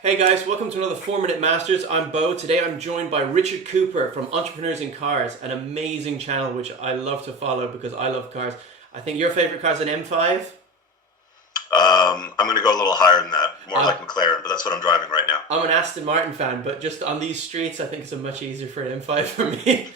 Hey guys, welcome to another 4 Minute Masters. I'm Bo. Today I'm joined by Richard Cooper from Entrepreneurs in Cars, an amazing channel which I love to follow because I love cars. I think your favorite car is an M5. I'm going to go a little higher than that, more I'm, like McLaren, but that's what I'm driving right now. I'm an Aston Martin fan, but just on these streets, I think it's a much easier for an M5 for me.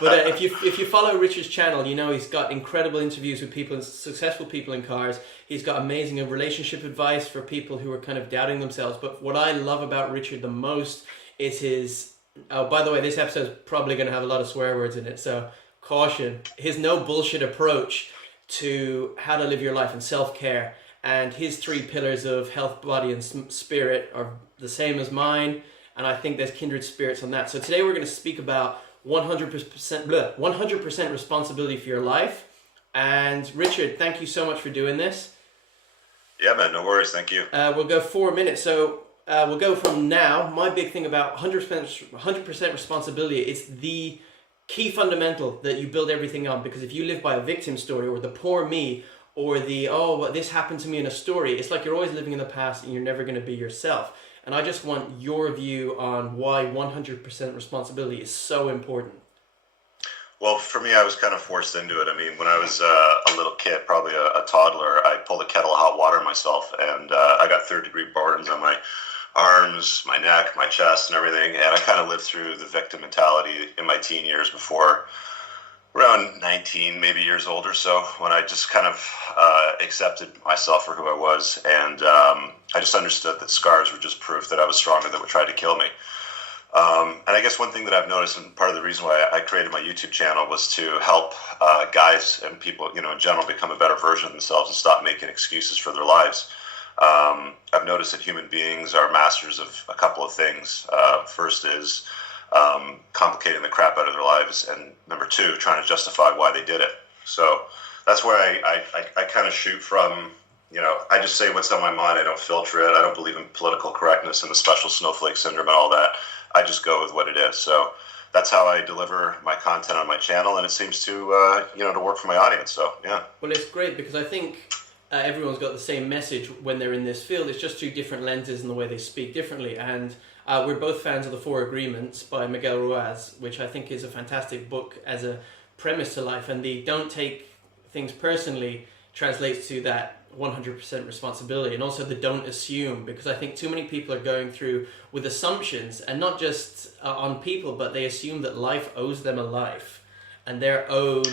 But if you follow Richard's channel, you know he's got incredible interviews with people, successful people in cars. He's got amazing relationship advice for people who are kind of doubting themselves. But what I love about Richard the most is his. Oh, by the way, this episode is probably going to have a lot of swear words in it, so caution. His no bullshit approach to how to live your life and self care, and his three pillars of health, body, and spirit are the same as mine. And I think there's kindred spirits on that. So today we're going to speak about 100% responsibility for your life. And Richard, thank you so much for doing this. Yeah, man, no worries. Thank you. We'll go 4 minutes. So we'll go from now. My big thing about 100% responsibility is the key fundamental that you build everything on. Because if you live by a victim story or the poor me or the, oh, well, this happened to me in a story, it's like you're always living in the past and you're never going to be yourself. And I just want your view on why 100% responsibility is so important. Well, for me, I was kind of forced into it. I mean, when I was a little kid, probably a toddler, I pulled a kettle of hot water myself, and I got third-degree burns on my arms, my neck, my chest, and everything. And I kind of lived through the victim mentality in my teen years before around 19, maybe years old or so, when I just kind of accepted myself for who I was. And I just understood that scars were just proof that I was stronger than what tried to kill me. And I guess one thing that I've noticed, and part of the reason why I created my YouTube channel, was to help guys and people, in general, become a better version of themselves and stop making excuses for their lives. I've noticed that human beings are masters of a couple of things. First is complicating the crap out of their lives, and number two, trying to justify why they did it. So that's where I kind of shoot from. I just say what's on my mind. I don't filter it. I don't believe in political correctness and the special snowflake syndrome and all that. I just go with what it is. So that's how I deliver my content on my channel, and it seems to to work for my audience. So yeah. Well, it's great because I think everyone's got the same message when they're in this field. It's just through different lenses and the way they speak differently. And we're both fans of The Four Agreements by Miguel Ruiz, which I think is a fantastic book as a premise to life. And the don't take things personally translates to that 100% responsibility, and also the don't assume, because I think too many people are going through with assumptions, and not just on people, but they assume that life owes them a life, and they're owed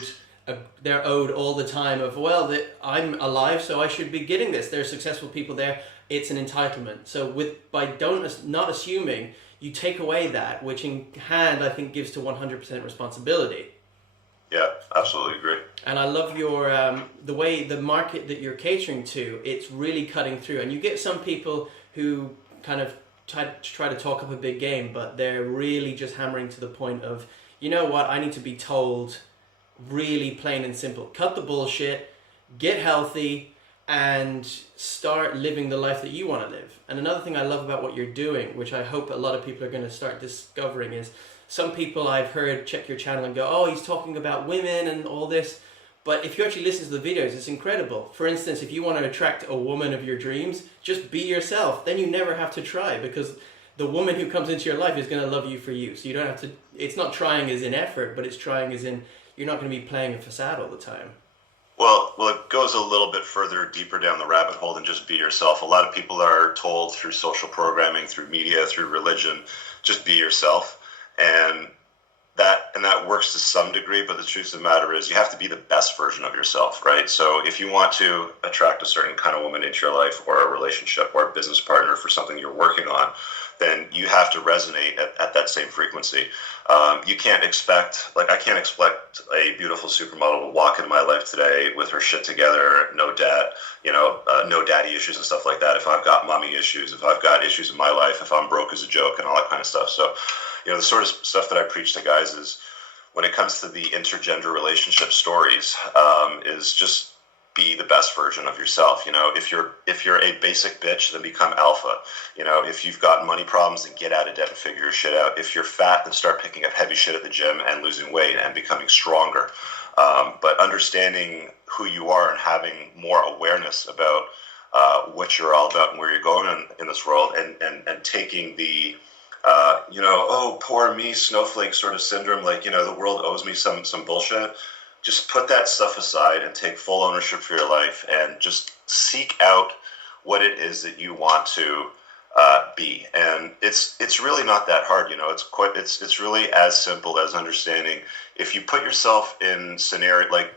all the time of, well, that I'm alive, so I should be getting this. There are successful people there. It's an entitlement. So by not assuming, you take away that, which in hand I think gives to 100% responsibility. Yeah, absolutely agree. And I love your the way the market that you're catering to. It's really cutting through, and you get some people who kind of try to talk up a big game, but they're really just hammering to the point of, you know what, I need to be told, really plain and simple. Cut the bullshit, get healthy, and start living the life that you want to live. And another thing I love about what you're doing, which I hope a lot of people are going to start discovering, is some people I've heard check your channel and go, oh, he's talking about women and all this. But if you actually listen to the videos, it's incredible. For instance, if you want to attract a woman of your dreams, just be yourself. Then you never have to try, because the woman who comes into your life is going to love you for you. So you don't have to, it's not trying as in effort, but it's trying as in you're not going to be playing a facade all the time. Well, it goes a little bit further, deeper down the rabbit hole than just be yourself. A lot of people are told through social programming, through media, through religion, just be yourself. And that works to some degree, but the truth of the matter is you have to be the best version of yourself, right? So if you want to attract a certain kind of woman into your life, or a relationship, or a business partner for something you're working on, then you have to resonate at that same frequency. You can't expect, I can't expect a beautiful supermodel to walk into my life today with her shit together, no debt, no daddy issues and stuff like that. If I've got mommy issues, if I've got issues in my life, if I'm broke as a joke and all that kind of stuff. So, the sort of stuff that I preach to guys is, when it comes to the intergender relationship stories, is just be the best version of yourself. If you're a basic bitch, then become alpha. If you've got money problems, then get out of debt and figure your shit out. If you're fat, then start picking up heavy shit at the gym and losing weight and becoming stronger. But understanding who you are and having more awareness about what you're all about and where you're going in this world, and taking the oh, poor me, snowflake sort of syndrome, like, the world owes me some bullshit. Just put that stuff aside and take full ownership for your life, and just seek out what it is that you want to be. And it's really not that hard. It's really as simple as understanding, if you put yourself in scenario, like,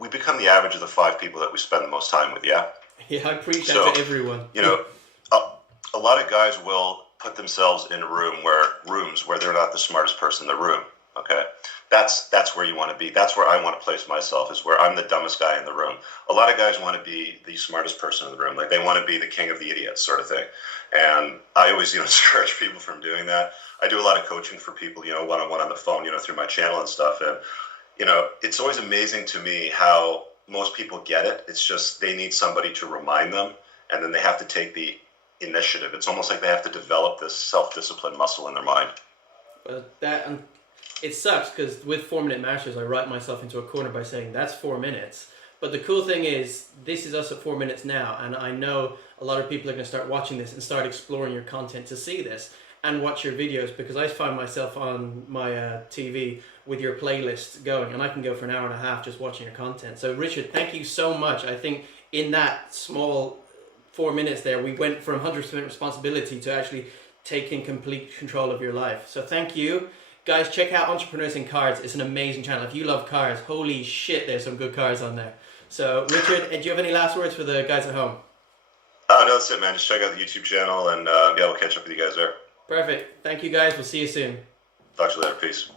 we become the average of the 5 people that we spend the most time with. Yeah. Yeah, I preach that to everyone. A lot of guys will put themselves in rooms where they're not the smartest person in the room. Okay, that's where you want to be. That's where I want to place myself, is where I'm the dumbest guy in the room. A lot of guys want to be the smartest person in the room, like they want to be the king of the idiots, sort of thing. And I always, discourage people from doing that. I do a lot of coaching for people, one-on-one on the phone, through my channel and stuff. And it's always amazing to me how most people get it. It's just they need somebody to remind them, and then they have to take the initiative. It's almost like they have to develop this self-discipline muscle in their mind. It sucks, because with 4-minute masters, I write myself into a corner by saying that's 4 minutes. But the cool thing is, this is us at 4 minutes now, and I know a lot of people are going to start watching this and start exploring your content to see this and watch your videos, because I find myself on my TV with your playlist going, and I can go for an hour and a half just watching your content. So Richard, thank you so much. I think in that small 4 minutes there, we went from 100% responsibility to actually taking complete control of your life. So thank you. Guys, check out Entrepreneurs in Cards. It's an amazing channel. If you love cars, holy shit, there's some good cars on there. So Richard, do you have any last words for the guys at home? Oh, no, that's it, man. Just check out the YouTube channel, and we'll catch up with you guys there. Perfect. Thank you, guys. We'll see you soon. Talk to you later. Peace.